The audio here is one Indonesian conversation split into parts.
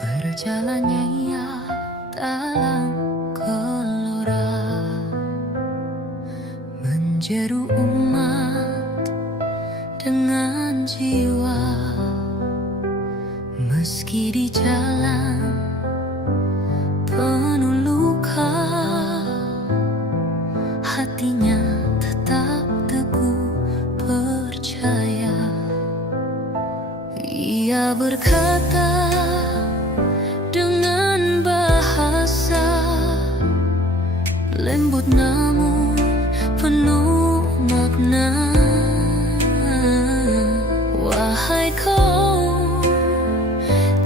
Berjalannya ia dalam gelora, menjeru umat dengan jiwa. Meski di jalan penuh luka, hatinya tetap teguh percaya. Ia berkata dengan bahasa lembut namun penuh makna. Wahai kau,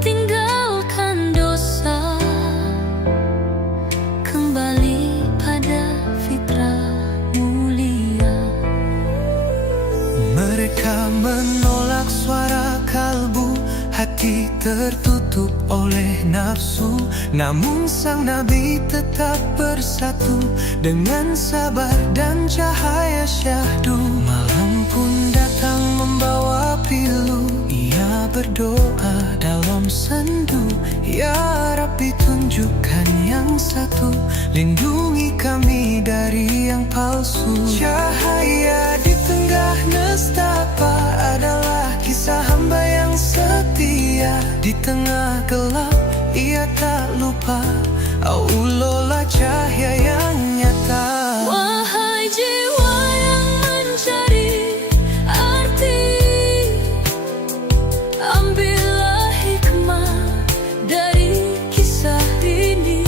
tinggalkan dosa, kembali pada fitrah mulia. Mereka menolak suara kalbu, hati tertutup oleh nafsu. Namun sang nabi tetap bersatu dengan sabar dan cahaya syahdu. Malam pun datang membawa pilu, ia berdoa dalam sendu. Ya Rabbi, tunjukkan yang satu, lindungi kami dari yang palsu. Cahaya di tengah nestapa adalah kisah hamba yang setia. Di tengah gelap ia tak lupa, Allah cahaya yang nyata. Wahai jiwa yang mencari arti, ambillah hikmah dari kisah ini.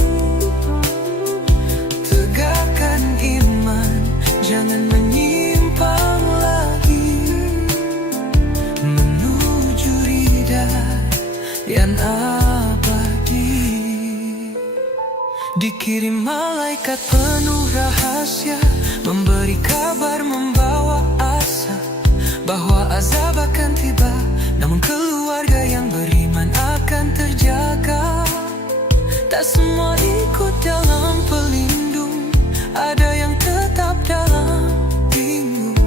Tegakkan iman, jangan menyimpang lagi, menuju ridha yang abadi. Dikirim malaikat penuh rahasia, memberi kabar, membawa asa bahwa azab akan tiba, namun keluarga yang beriman akan terjaga. Tak semua ikut dalam pelindung, ada yang tetap dalam bingung.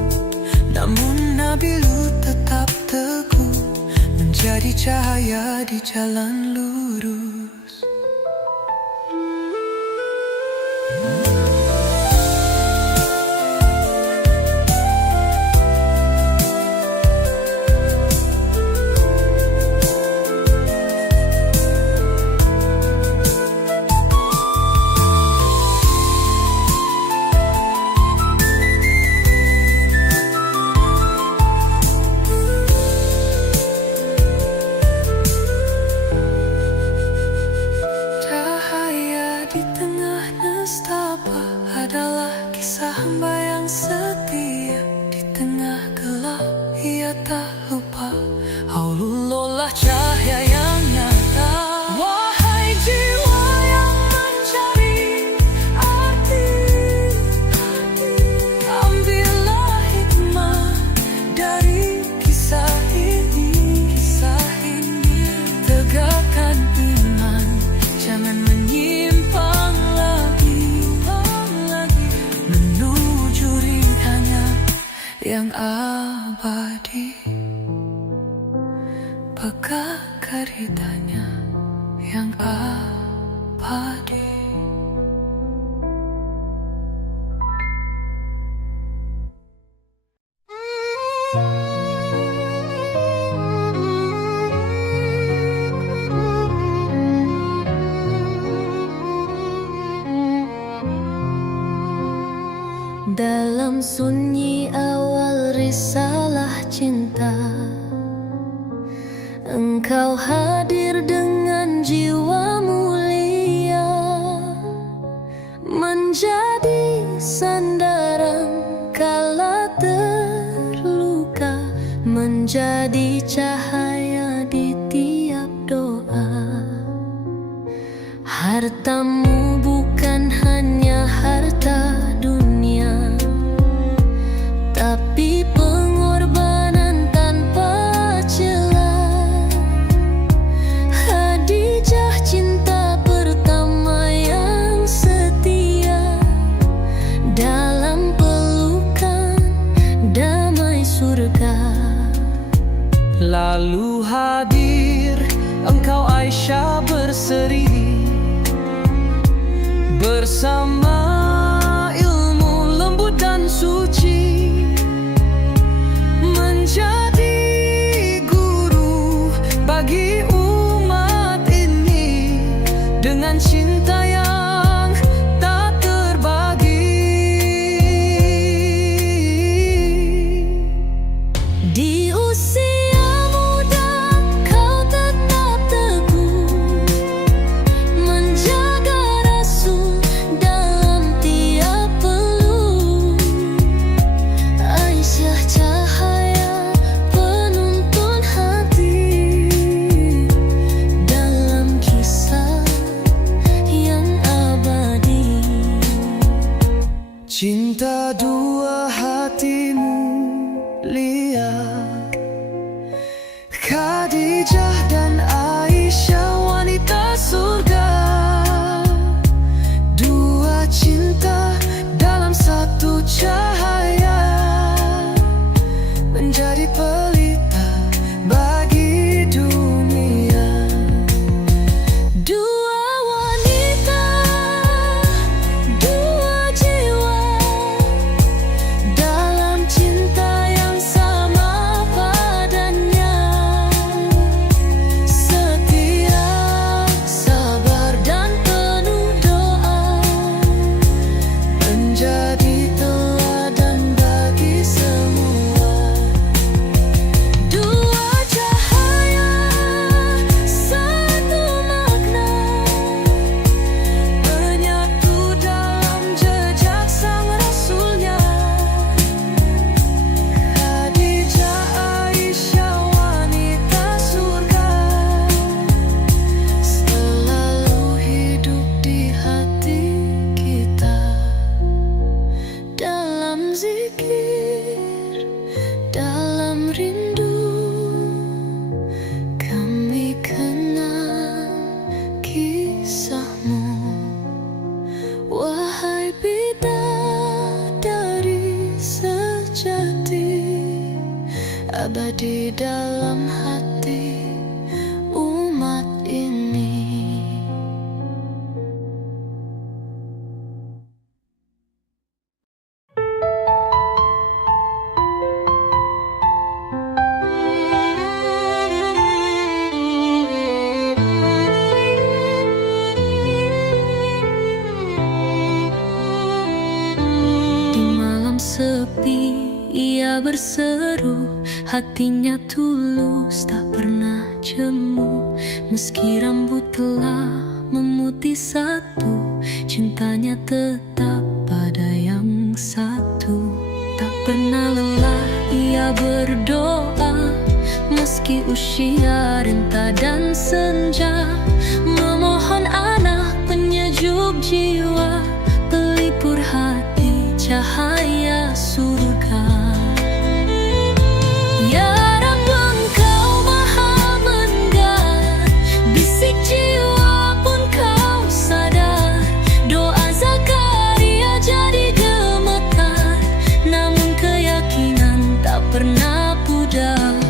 Namun Nabi Lut tetap teguh, menjadi cahaya di jalan lurus. Di tengah nestapa adalah kisah hamba yang setia. Di tengah gelap ia tak lupa, Allah cahaya yang nyata. Wahai jiwa yang mencari arti, ambillah hikmah dari kisah ini. Tegakkan iman, jangan menyimpang lagi, menuju ridhanya yang abadi. Pegang ridhanya yang abadi. Dalam sunyi awal risalah cinta, engkau hadir dengan jiwa mulia, menjadi sandaran kala terluka, menjadi cahaya di tiap doa. Hartamu bukan hanya harta dunia, tapi pengorbanan tanpa celah. Khadijah cinta pertama yang setia, dalam pelukan damai surga. Lalu hadir engkau Aisyah berseri bersama ilmu lembut dan suci, menjadi guru bagi umat ini dengan cinta yang tak terbagi. Di usia muda kau tetap teguh menjaga Rasul dalam tiap peluh. Aisyah cahaya penuntun hati dalam kisah yang abadi. Cinta dua hati mulia, Khadijah dan Aisyah wanita surga. Dua cinta dalam satu cahaya, menjadi pelita bagi dunia. Dua wanita, dua jiwa dalam cinta yang sama padanya. Setia, sabar dan penuh doa, Menjadi teladan bagi semua. dua cahaya, satu makna, Menyatu dalam jejak sang Rasulnya. Khadijah Aisyah wanita surga, selalu hidup di hati kita. Dalam zikir, dalam rindu, kami kenal kisahmu. Wahai bidadari sejati, abadi dalam hati umat ini. Di malam sepi ia berseru, hatinya tulus tak pernah jemu. Meski rambut telah memutih satu, cintanya tetap pada yang satu. Tak pernah lelah ia berdoa, meski usia renta dan senja, memohon anak penyejuk jiwa, pelipur hati cahaya surga. Ya Rabb, Engkau Maha mendengar, bisik jiwa pun Kau sadar. Doa Zakaria jadi gemetar, namun keyakinan tak pernah pudar.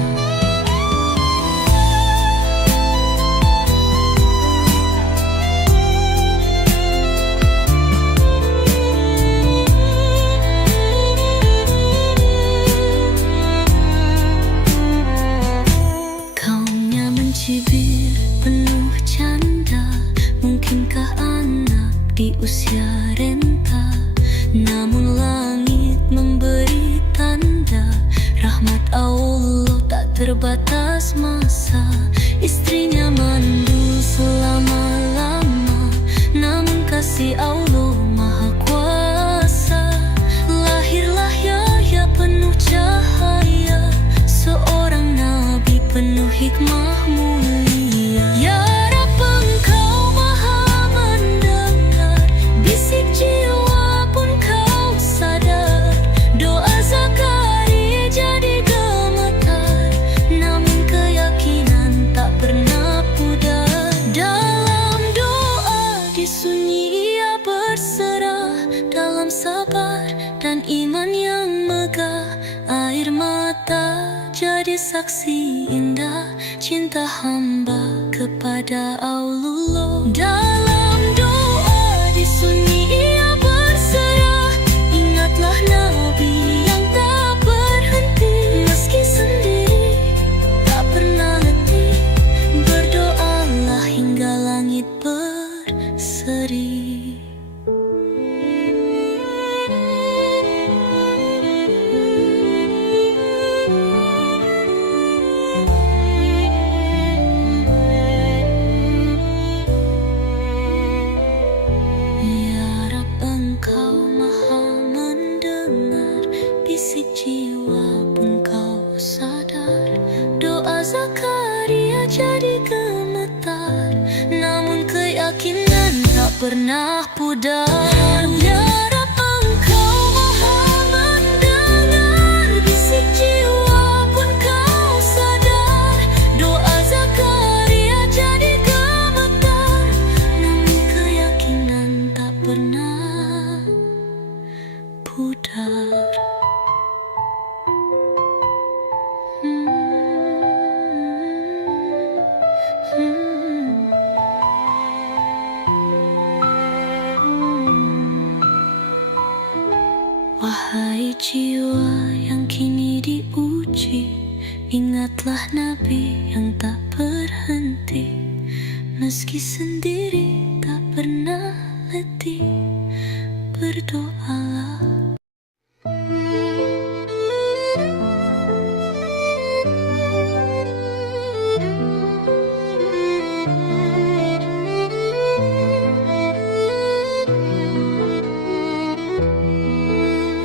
Kaumnya mencibir penuh canda, mungkinkah anak di usia renta? Namun langit memberi tanda, rahmat Allah tak terbatas masa. Istrinya mandul selama-lama, namun kasih Allah Maha Kuasa. Lahirlah Yahya penuh cahaya, seorang nabi penuh hikmah mulia. Ya Rabb, Engkau Maha mendengar, bisik jiwa pun Kau sadar. Doa Zakaria jadi gemetar, namun keyakinan tak pernah pudar. Dalam doa di sunyi ia berserah, dalam sabar dan iman yang megah air mata jadi saksi indah cinta hamba kepada Allah. Dalam doa di sunyi ia berserah, ingatlah Nabi yang tak berhenti, meski sendiri tak pernah letih, berdoalah hingga langit berseri. Zakaria jadi gemetar, namun keyakinan tak pernah pudar. Ya Rab, Engkau Maha mendengar, bisik jiwa pun Kau sadar. Doa Zakaria jadi gemetar, namun keyakinan tak pernah pudar. Wahai jiwa yang kini diuji, ingatlah Nabi yang tak berhenti, meski sendiri tak pernah letih, berdoalah.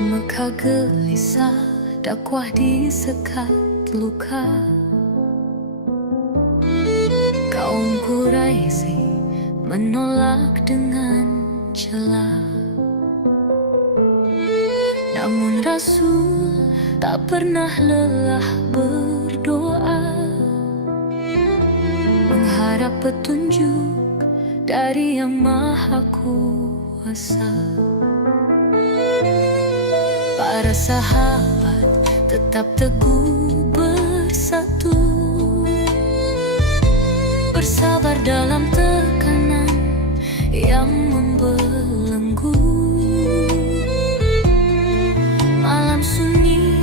Mekah gelisah, dakwah disekat luka. Kaum Quraisy menolak dengan celah, namun Rasul tak pernah lelah berdoa, mengharap petunjuk dari Yang Maha Kuasa. Para sahabat tetap teguh bersatu, bersabar dalam tekanan yang membelenggu. Malam sunyi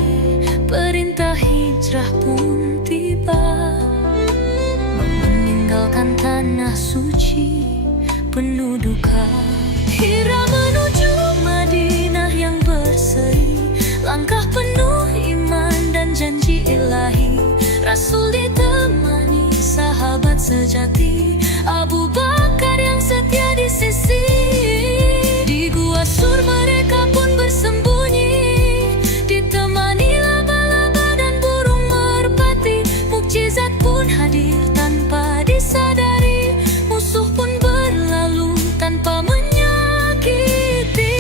perintah hijrah pun tiba, meninggalkan tanah suci penuh duka. Hira menuju Madinah yang berseri, langkah penuh iman dan janji ilahi. Rasul ditemani sahabat sejati, Abu Bakar yang setia di sisi. Di Gua Sur mereka pun bersembunyi, ditemani laba-laba dan burung merpati. Mukjizat pun hadir tanpa disadari, musuh pun berlalu tanpa menyakiti.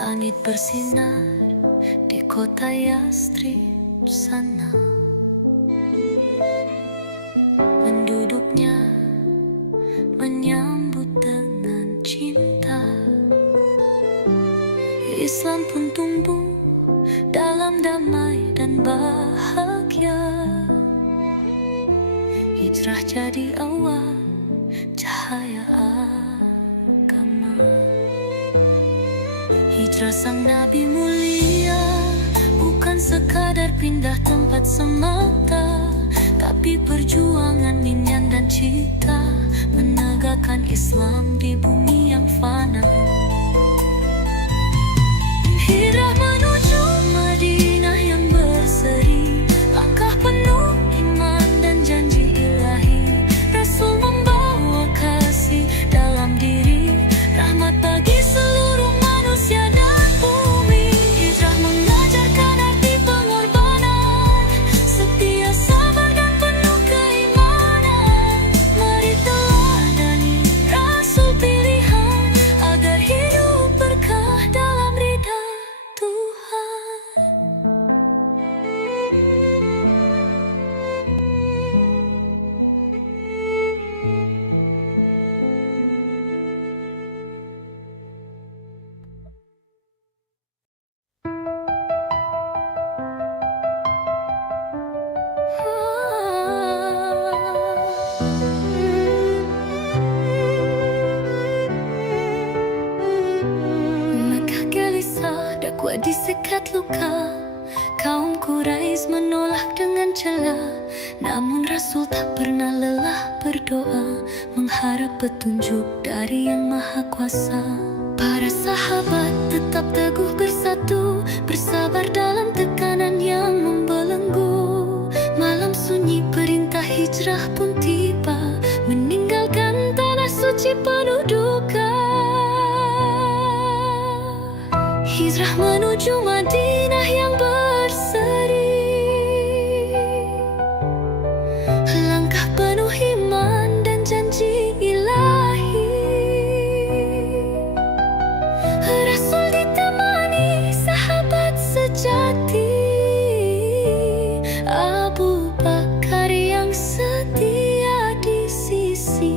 Langit bersinar di kota Yastrib sana, penduduknya menyambut dengan cinta. Islam pun tumbuh dalam damai dan bahagia. Hijrah jadi awal cahaya agama. Hijrah sang Nabi mulia bukan sekadar pindah tempat semata, tapi perjuangan minyan dan cita, menegakkan Islam di bumi yang fana. Hijrah menuju Madinah yang berseri, langkah penuh iman dan janji ilahi. Rasul membawa kasih dalam diri, rahmat bagi seluruh manusia dan bumi. Hijrah mengajarkan arti pengorbanan, setia, sabar dan penuh keimanan. Mari teladani Rasul pilihan, agar hidup buat disekat luka. Kaum Quraisy menolak dengan cela, namun Rasul tak pernah lelah berdoa, mengharap petunjuk dari Yang Maha Kuasa. Para sahabat tetap teguh bersatu, bersabar dalam tekanan yang membelenggu. Malam sunyi perintah hijrah pun tiba, meninggalkan tanah suci penuh duka. Hijrah menuju Madinah yang berseri, langkah penuh iman dan janji ilahi. Rasul ditemani sahabat sejati, Abu Bakar yang setia di sisi.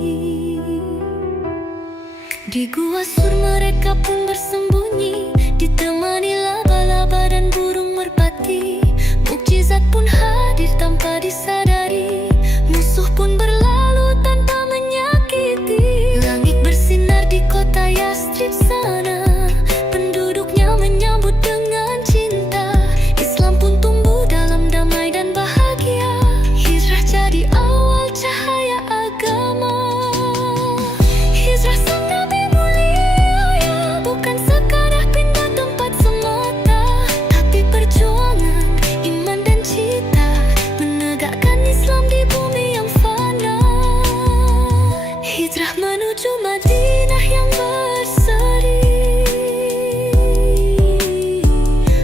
Di Gua Sur mereka pun bersembunyi, ditemani laba-laba dan burung merpati. Mukjizat pun hadir tanpa disadari, musuh pun berlalu tanpa menyakiti. Langit bersinar di kota Yastrib sana, penduduknya menyambut dengan cinta. Islam pun tumbuh dalam damai dan bahagia, hijrah jadi awal cahaya agama. Hijrah sang Nabi mulia, bukan sekadar pindah tempat semata, tapi perjuangan, iman dan cita, menegakkan Islam di bumi yang fana. Hijrah menuju Madinah yang berseri,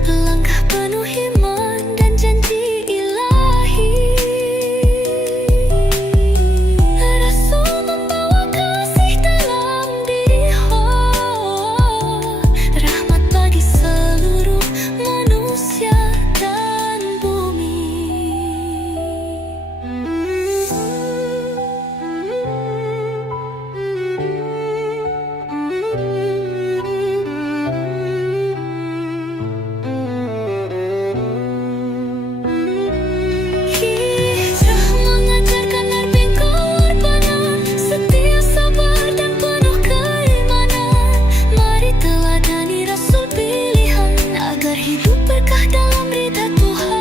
langkah penuh iman dan janji ilahi. Rasul membawa kasih dalam diri, rahmat bagi seluruh manusia dan bumi. Hijrah mengajarkan arti pengorbanan, setia, sabar dan penuh keimanan. Mari teladani Rasul pilihan, agar hidup berkah dalam ridha Tuhan.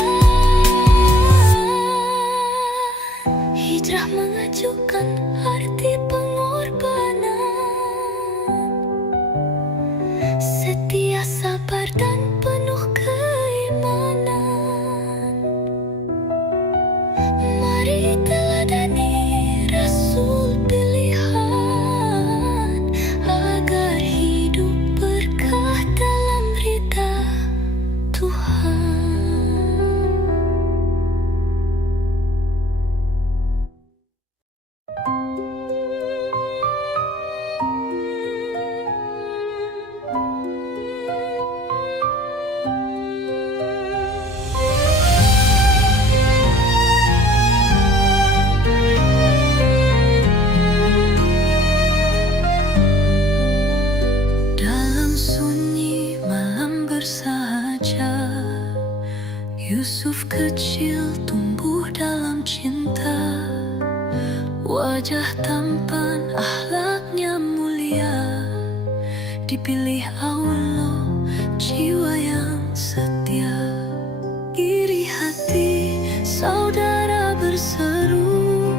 Hijrah mengajukan arti pengorbanan, setia, sabar dan penuh keimanan. Mari teladani Rasul pilihan, agar hidup berkah dalam ridha Tuhan. Dalam sunyi malam bersahaja, Yusuf kecil tumbuh dalam cinta. Wajah tampan, akhlaknya mulia, dipilih Allah jiwa yang setia. Iri hati saudara berseru,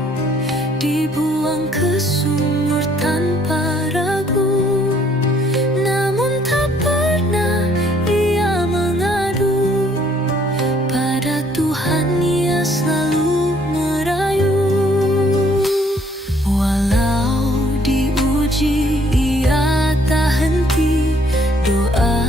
dibuang ke sumur tanpa ragu. Namun tak pernah ia mengadu, pada Tuhan ia selalu merayu. Walau diuji ia tak henti, doa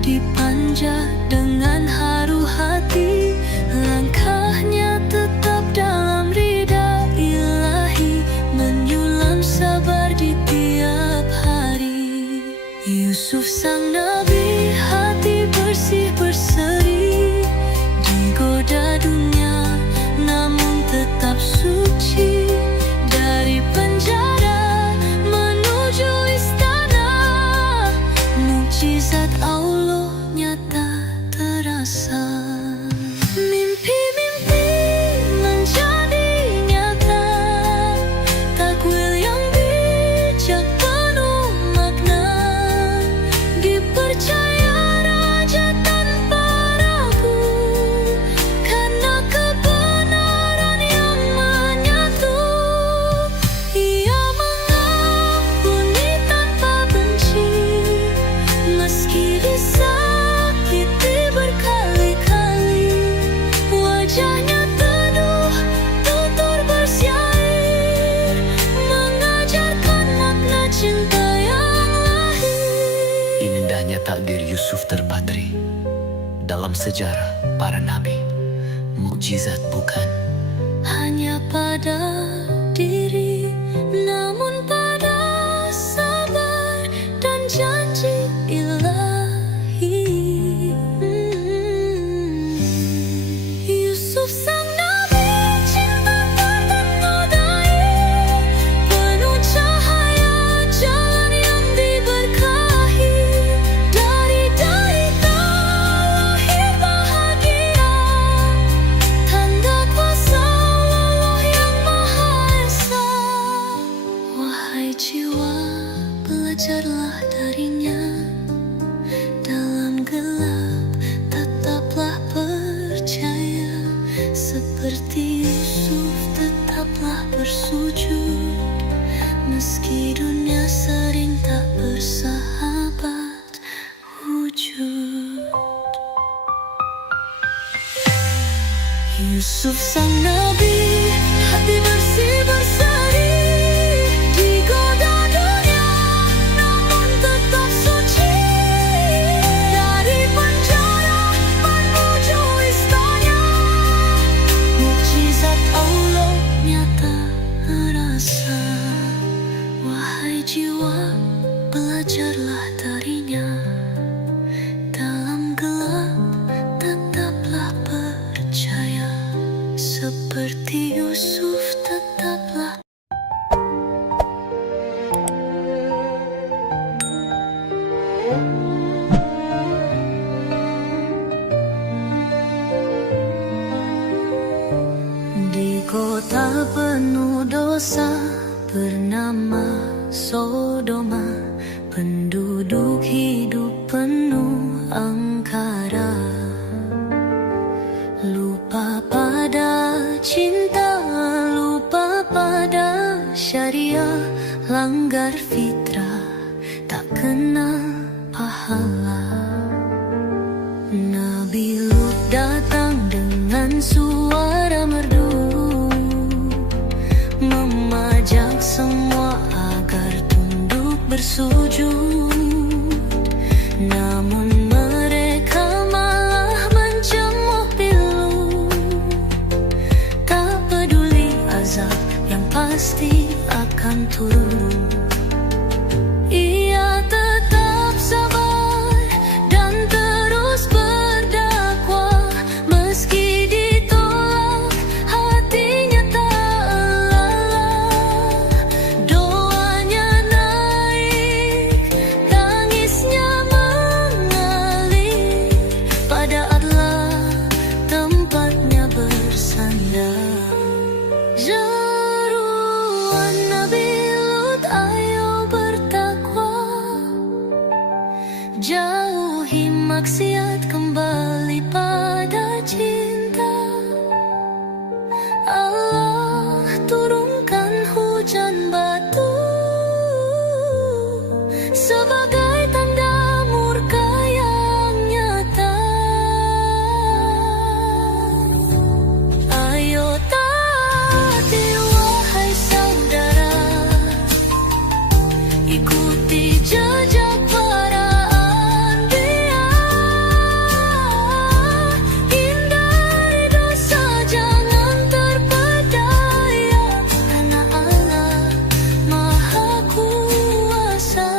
dipanjat dengan haru hati. Langkahnya tetap dalam ridha ilahi, menyulam sabar di tiap hari. Yusuf sang Nabi, hati bersih berseri, digoda dunia namun tetap suci. Dari penjara menuju istana, mukjizat Allah nyata terasa. dalam sejarah para nabi. Mukjizat bukan hanya pada diri, namun pada sabar dan janji ilahi. Yusuf sang nabi, cinta tak ternodai, penuh cahaya jalan yang diberkahi. Dari derita lahir bahagia, tanda kuasa Allah yang Maha Esa. Wahai jiwa, belajarlah darinya. Dalam gelap tetaplah percaya, seperti Yusuf tetaplah bersujud. Meski dunia sering tak bersahabat wujud. Yusuf sang nabi, hati bersih berseri, digoda dunia namun tetap suci. Dari penjara menuju istana, mukjizat Allah nyata terasa. Wahai jiwa, belajarlah darinya. Dalam gelap tetaplah percaya, seperti Yusuf tetaplah. Di kota penuh dosa bernama Sodoma, penduduk hidup penuh angkara. Lupa pada cinta, lupa pada syariah, langgar fitrah, tak kenal pahala. Nabi Lut datang dengan suara merdu, memajak semua agar tunduk bersujud. Namun mereka malah mencemooh pilu, tak peduli azab yang pasti akan turun. Ia tetap sabar dan terus berdakwah, meski ditolak hatinya tak lelah. Doanya naik, tangisnya mengalir, pada Allah tempatnya bersandar. Seruan Nabi Lut, ayo bertakwa, jauhi maksiat, kembali pada cinta. Allah turunkan hujan batu sebagai tanda murka yang nyata. Ayo taati wahai saudara, ikuti jejak para anbiya. Hindari dosa, jangan terpedaya, karena Allah Maha Kuasa.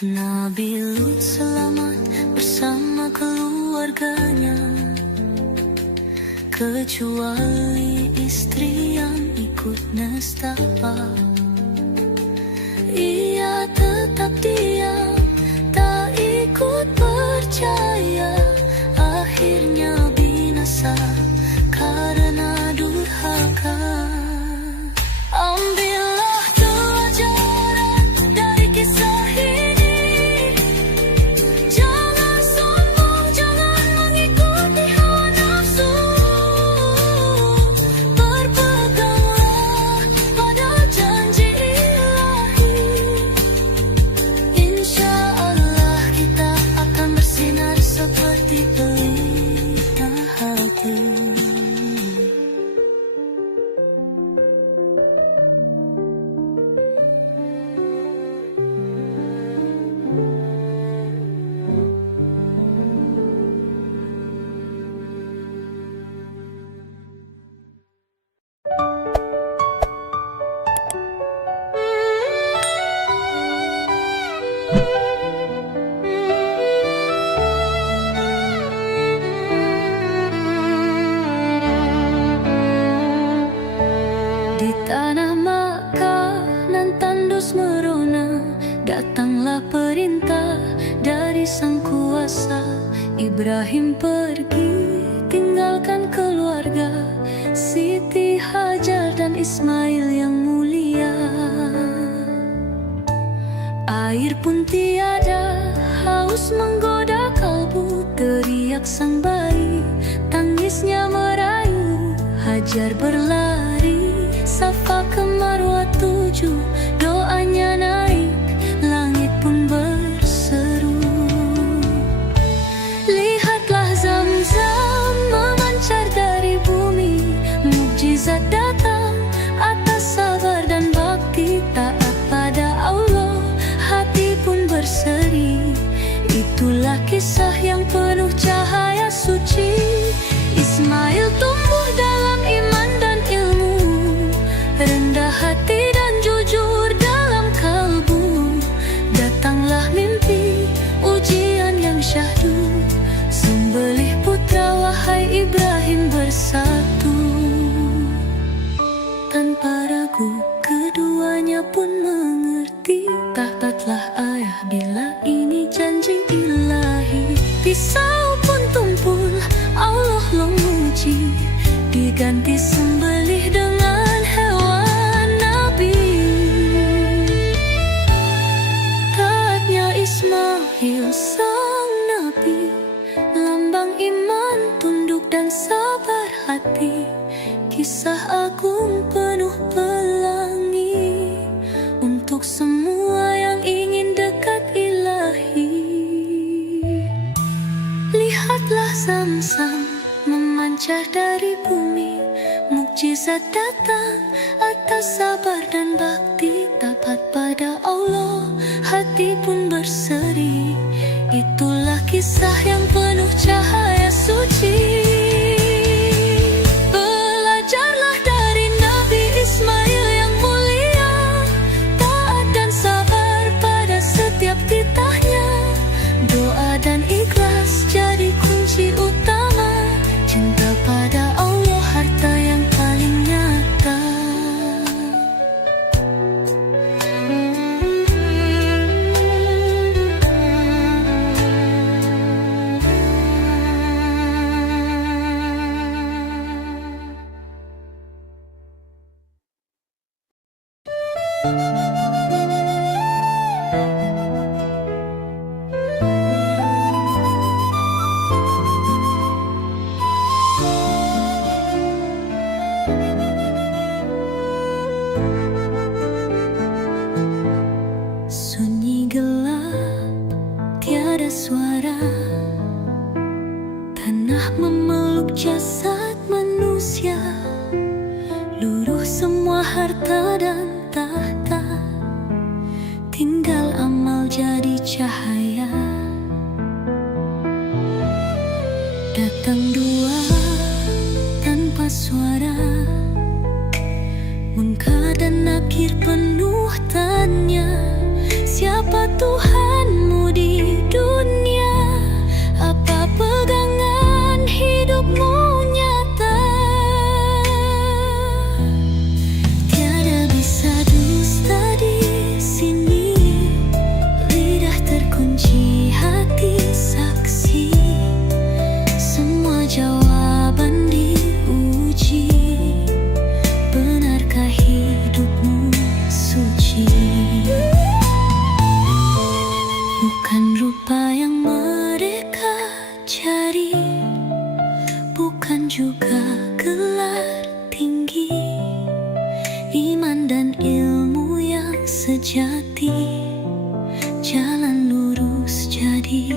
Nabi Lut selamat bersama keluarganya, kecuali istri yang ikut nestapa. Ia tetap diam, tak ikut percaya, akhirnya binasa karena durhaka. Ambillah pelajaran dari kisah ini, jangan sombong, jangan mengikuti hawa nafsu. Berpeganglah pada janji ilahi, datanglah perintah dari Sang Kuasa. Ibrahim pergi, tinggalkan keluarga, Siti Hajar dan Ismail yang mulia. Air pun tiada, haus menggoda kalbu, teriak sang bayi, tangisnya merayu. Hajar berlari, Safa ke Marwah 7, doanya naik, langit pun berseru. Lihatlah Zam-Zam memancar dari bumi, mukjizat datang atas sabar dan bakti, taat pada Allah, hati pun berseri. Itulah kisah yang penuh cahaya suci. Ismail tumbuh dalam iman dan ilmu, rendah hati dan jujur dalam kalbu. Datanglah mimpi, ujian yang syahdu, sembelih putra wahai Ibrahim bersatu. Tanpa ragu keduanya pun mengerti, taatlah ayah bila ini janji ilahi. Pisau pun tumpul, Allah memuji, diganti sembelih dengan hewan nabi. Taatnya Ismail sang nabi, lambang iman, tunduk dan sabar hati. Kisah agung penuh pelangi untuk semua yang ingin dekat ilahi. Lihatlah Zam-Zam memancar dari bumi, mukjizat datang atas sabar dan bakti, taat pada Allah, hati pun berseri. Itulah kisah yang penuh cahaya suci. Belajarlah dari Nabi Ismail yang mulia, taat dan sabar pada setiap titahnya. Doa dan ikhlas jadi kunci utama, cinta pada Allah harta yang paling nyata. Sunyi gelap, tiada suara, tanah memeluk jasad manusia. Luruh semua harta dan tahta, tinggal amal jadi cahaya. Datang dua tanpa suara, Munkar dan Nakir penuh tanya. Siapa Tuhanmu di dunia? Apa pegangan hidupmu nyata? Tiada bisa dusta di sini, lidah terkunci, hati saksi. Semua jawaban diuji, benarkah hidupmu suci? Bukan rupa yang mereka cari, bukan juga gelar tinggi, iman dan ilmu yang sejati, jalan lurus jadi